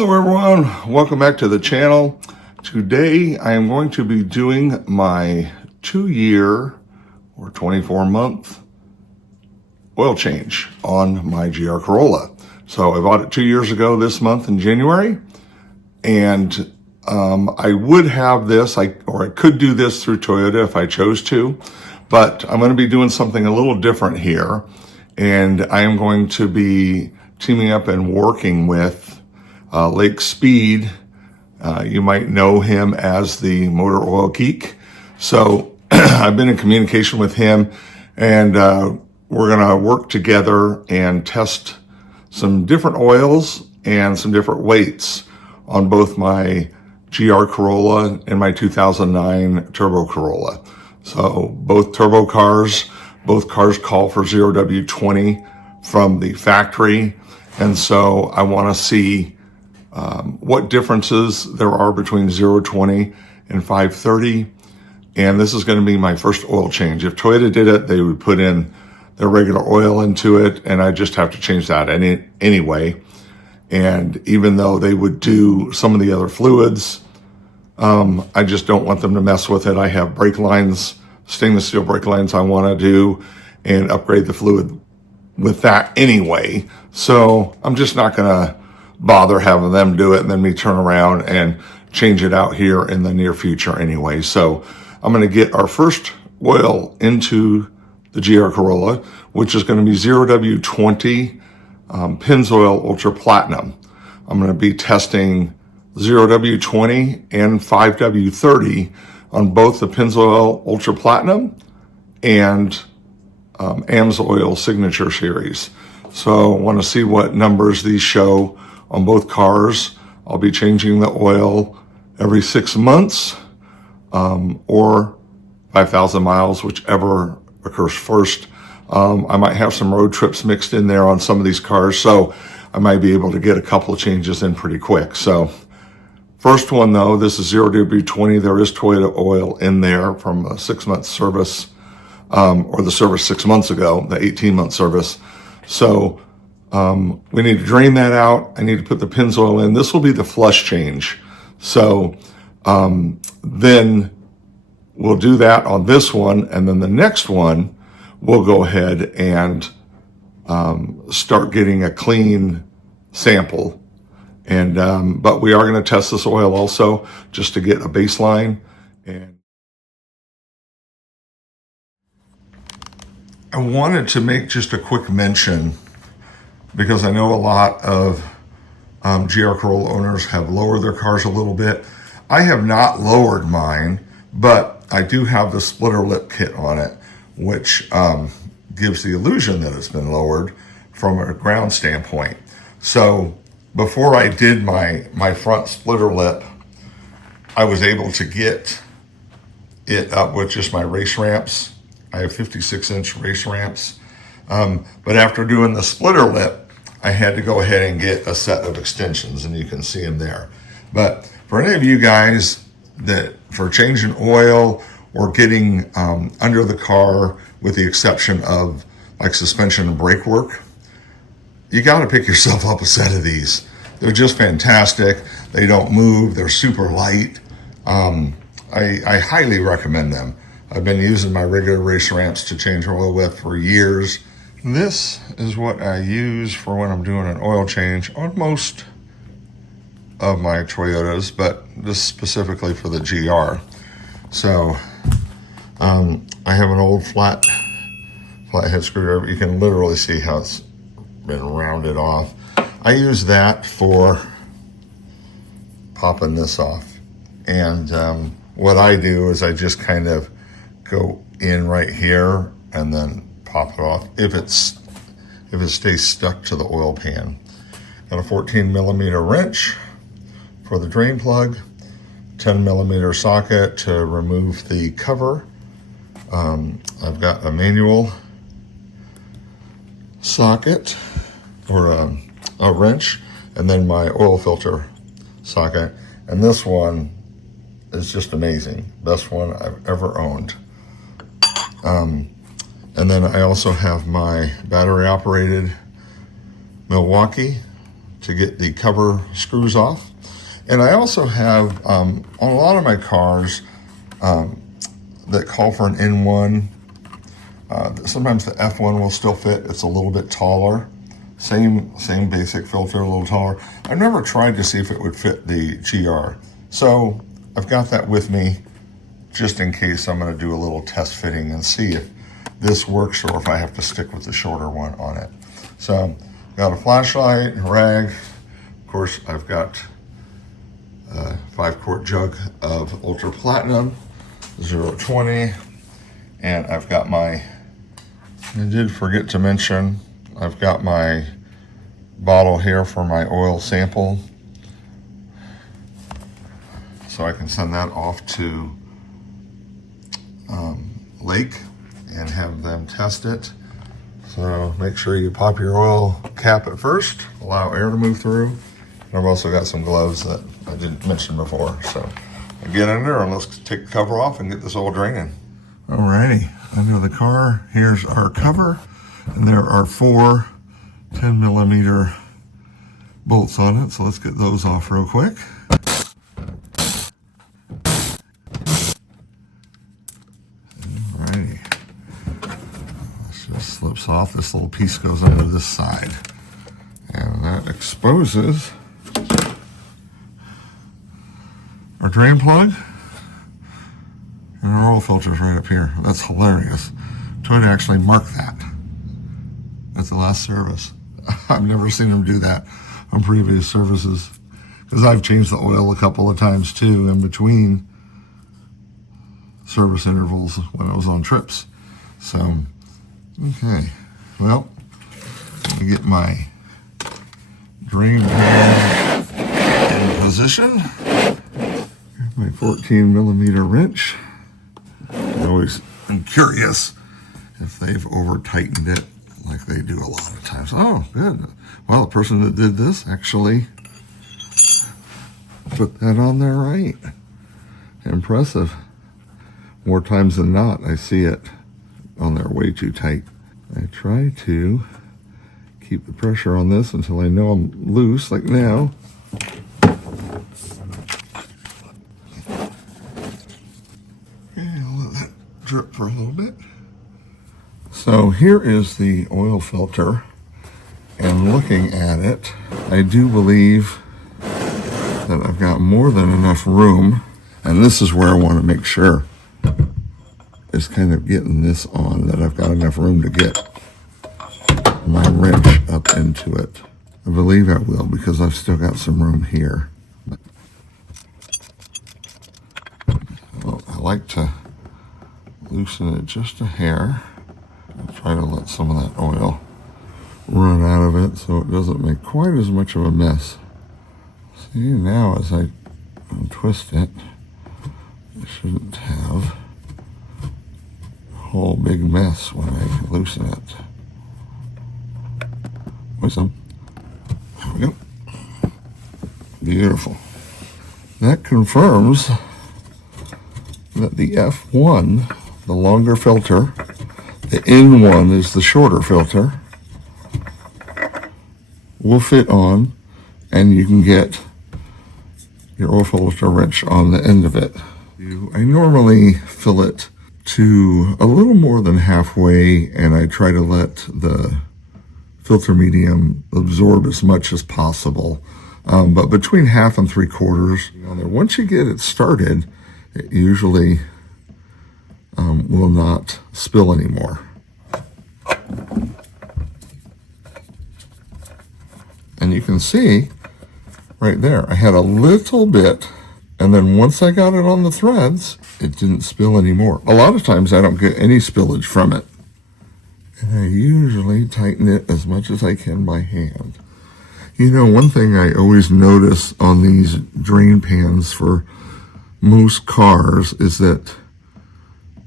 Hello everyone, welcome back to the channel. Today I am going to be doing my 2-year or 24-month oil change on my GR Corolla. So I bought it 2 years ago this month in January, and I would have this, or I could do this through Toyota if I chose to, but I'm going to be doing something a little different here, and I am going to be teaming up and working with Lake Speed. You might know him as the Motor Oil Geek. So I've been in communication with him, and we're going to work together and test some different oils and some different weights on both my GR Corolla and my 2009 Turbo Corolla. So both turbo cars, both cars call for 0W20 from the factory. And so I want to see what differences there are between 0-20 and 530. And this is going to be my first oil change. If Toyota did it, they would put in their regular oil into it, and I just have to change that anyway. And even though they would do some of the other fluids, I just don't want them to mess with it. I have brake lines, stainless steel brake lines I want to do and upgrade the fluid with that anyway. So I'm just not going to bother having them do it and then me turn around and change it out here in the near future anyway. So I'm going to get our first oil into the GR Corolla, which is going to be 0W20 Pennzoil Ultra Platinum. I'm going to be testing 0W20 and 5W30 on both the Pennzoil Ultra Platinum and Amsoil Signature Series. So I want to see what numbers these show on both cars. I'll be changing the oil every 6 months or 5,000 miles, whichever occurs first. I might have some road trips mixed in there on some of these cars, so I might be able to get a couple of changes in pretty quick. So first one though, this is 0W20. There is Toyota oil in there from a 6-month service, or the service 6 months ago, the 18-month service. So we need to drain that out. I need to put the Pennzoil in. This will be the flush change. So then we'll do that on this one, and then the next one we'll go ahead and start getting a clean sample. And but we are going to test this oil also just to get a baseline. And I wanted to make just a quick mention, because I know a lot of GR Corolla owners have lowered their cars a little bit. I have not lowered mine, but I do have the splitter lip kit on it, which gives the illusion that it's been lowered from a ground standpoint. So before I did my front splitter lip, I was able to get it up with just my race ramps. I have 56-inch race ramps. But after doing the splitter lip, I had to go ahead and get a set of extensions, and you can see them there. But for any of you guys that for changing oil or getting under the car, with the exception of like suspension and brake work, you got to pick yourself up a set of these. They're just fantastic. They don't move. They're super light. I highly recommend them. I've been using my regular race ramps to change oil with for years. This is what I use for when I'm doing an oil change on most of my Toyotas, but this specifically for the GR. So I have an old flathead screwdriver. You can literally see how it's been rounded off. I use that for popping this off. And what I do is I just kind of go in right here and then pop it off if it stays stuck to the oil pan. Got a 14mm wrench for the drain plug, 10mm socket to remove the cover. I've got a manual socket or a wrench, and then my oil filter socket. And this one is just amazing. Best one I've ever owned. And then I also have my battery operated Milwaukee to get the cover screws off. And I also have, on a lot of my cars that call for an N1, sometimes the F1 will still fit. It's a little bit taller. Same basic filter, a little taller. I've never tried to see if it would fit the GR. So I've got that with me just in case. I'm going to do a little test fitting and see if this works or if I have to stick with the shorter one on it. So got a flashlight, a rag. Of course, I've got a 5-quart jug of Ultra Platinum 020. And I've got I did forget to mention, I've got my bottle here for my oil sample. So I can send that off to Lake and have them test it. So make sure you pop your oil cap at first, allow air to move through. And I've also got some gloves that I didn't mention before. So I'll get in there and let's take the cover off and get this oil draining. Alrighty, under the car, here's our cover. And there are 4 10mm bolts on it. So let's get those off real quick. Slips off. This little piece goes under this side, and that exposes our drain plug and our oil filters right up here. That's hilarious. Toyota actually marked that at the last service. I've never seen them do that on previous services, because I've changed the oil a couple of times too in between service intervals when I was on trips. So okay, well, let me get my drain pan in position. My 14mm wrench. I always am curious if they've over-tightened it like they do a lot of times. Oh, good. Well, the person that did this actually put that on there right. Impressive. More times than not, I see it on there way too tight. I try to keep the pressure on this until I know I'm loose, like now. Okay, I'll let that drip for a little bit. So here is the oil filter, and looking at it, I do believe that I've got more than enough room, and this is where I want to make sure is kind of getting this on, that I've got enough room to get my wrench up into it. I believe I will, because I've still got some room here. Well, I like to loosen it just a hair and try to let some of that oil run out of it so it doesn't make quite as much of a mess. See, now as I twist it, I shouldn't have whole big mess when I loosen it. With some. There we go. Beautiful. That confirms that the F1, the longer filter, the N1 is the shorter filter, will fit on, and you can get your oil filter wrench on the end of it. I normally fill it to a little more than halfway, and I try to let the filter medium absorb as much as possible, but between 1/2 and 3/4. Once you get it started, it usually will not spill anymore. And you can see right there, I had a little bit, and then once I got it on the threads, it didn't spill anymore. A lot of times I don't get any spillage from it. And I usually tighten it as much as I can by hand. You know, one thing I always notice on these drain pans for most cars is that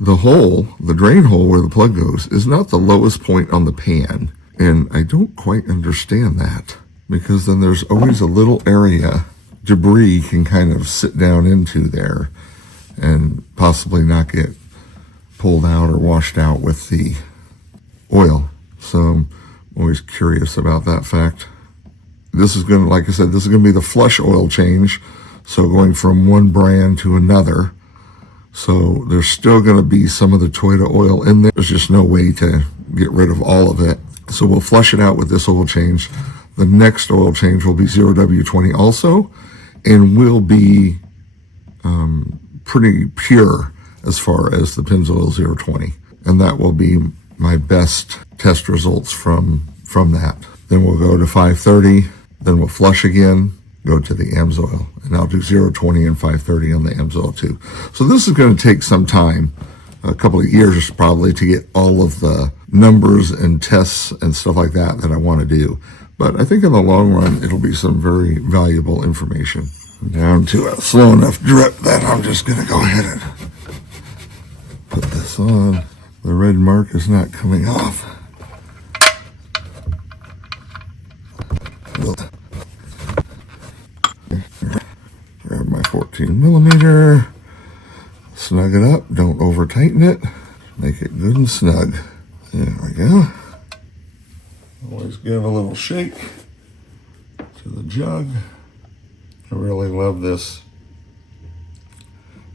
the hole, the drain hole where the plug goes, is not the lowest point on the pan. And I don't quite understand that, because then there's always a little area debris can kind of sit down into there and possibly not get pulled out or washed out with the oil. So I'm always curious about that fact. this is going to, like I said, this is going to be the flush oil change. So going from one brand to another. So there's still going to be some of the Toyota oil in there. There's just no way to get rid of all of it. So we'll flush it out with this oil change. The next oil change will be 0W20 also, and will be pretty pure as far as the Pennzoil 020. And that will be my best test results from that. Then we'll go to 530, then we'll flush again, go to the Amsoil, and I'll do 020 and 530 on the Amsoil too. So this is going to take some time, a couple of years probably, to get all of the numbers and tests and stuff like that I want to do. But I think in the long run, it'll be some very valuable information. Down to a slow enough drip that I'm just going to go ahead and put this on. The red mark is not coming off. Grab my 14 millimeter, snug it up, don't over tighten it, make it good and snug. There we go. Always give a little shake to the jug. I really love this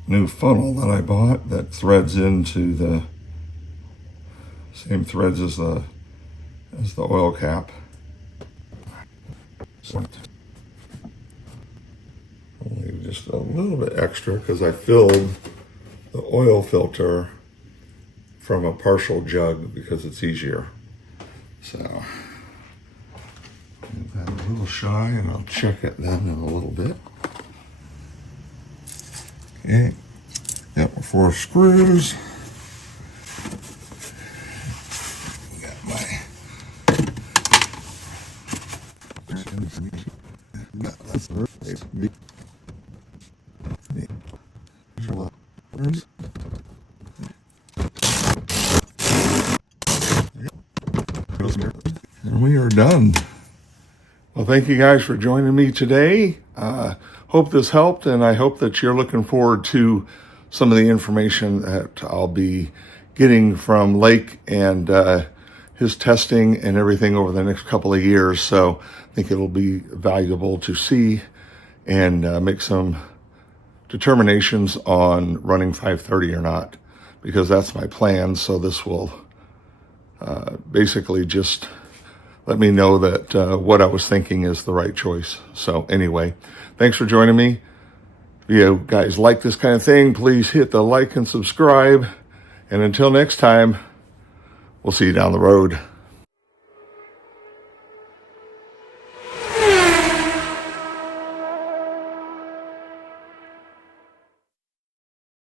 new funnel that I bought that threads into the same threads as the oil cap. Only just a little bit extra because I filled the oil filter from a partial jug because it's easier. So give that a little shy, and I'll check it then in a little bit. Okay, got my 4 screws. Got my and we are done. Well, thank you guys for joining me today. Hope this helped, and I hope that you're looking forward to some of the information that I'll be getting from Lake and his testing and everything over the next couple of years. So I think it'll be valuable to see and make some determinations on running 530 or not, because that's my plan. So this will basically just let me know that what I was thinking is the right choice. So anyway, thanks for joining me. If you guys like this kind of thing, please hit the like and subscribe. And until next time, we'll see you down the road.